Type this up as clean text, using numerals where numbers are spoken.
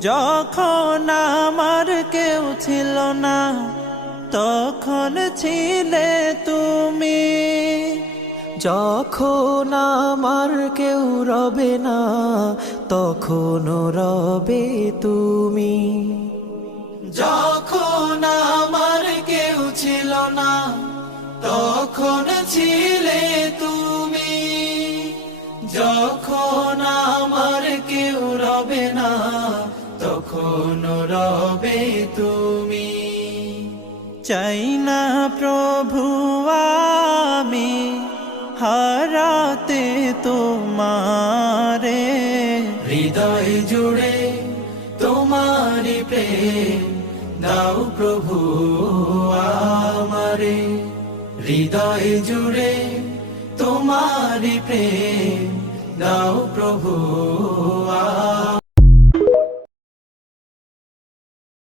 যখন আমার কেউ ছিল না তখন ছিলে তুমি, যখন আমার কেউ রবে না তখন রবে তুমি। যখন আমার কেউ ছিল না তখন ছিলে তুমি, যখন আমার কেউ রবে না তখন রবে তুমি। চাই না প্রভু আমি হারাতে তোমারে, হৃদয় জুড়ে তোমারি প্রেম দাও প্রভু আমারে, হৃদয় জুড়ে তোমারি প্রেম দাও প্রভু